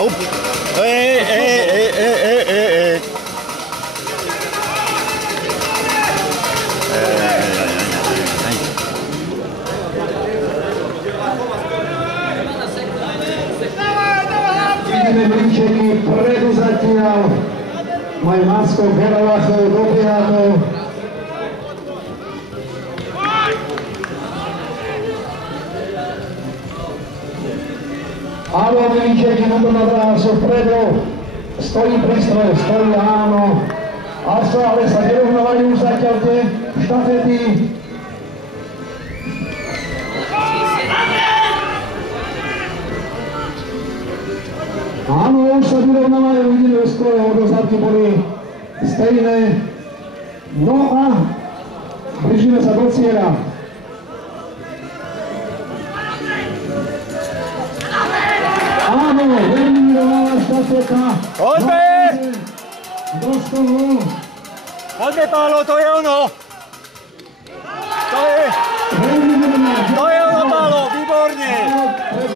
Up. Vidíme blíčeky predu zatiaľ. Majú náskok Herovachov, Dobiatov. Áno, blíčeky, nutorná dráha sú vpredu. Stojí prístroj, stojí áno. Ale sa nerovnávajú zatiaľ tie štafety. Áno, už sa vyrovnávajú, vidíme skoro, odozadky boli stejné. No a blížime sa do cieľa. Áno, veľmi vyrovnáva štafeta. Poďme! Do stolu. Poďme, Pálo, to je ono! To je...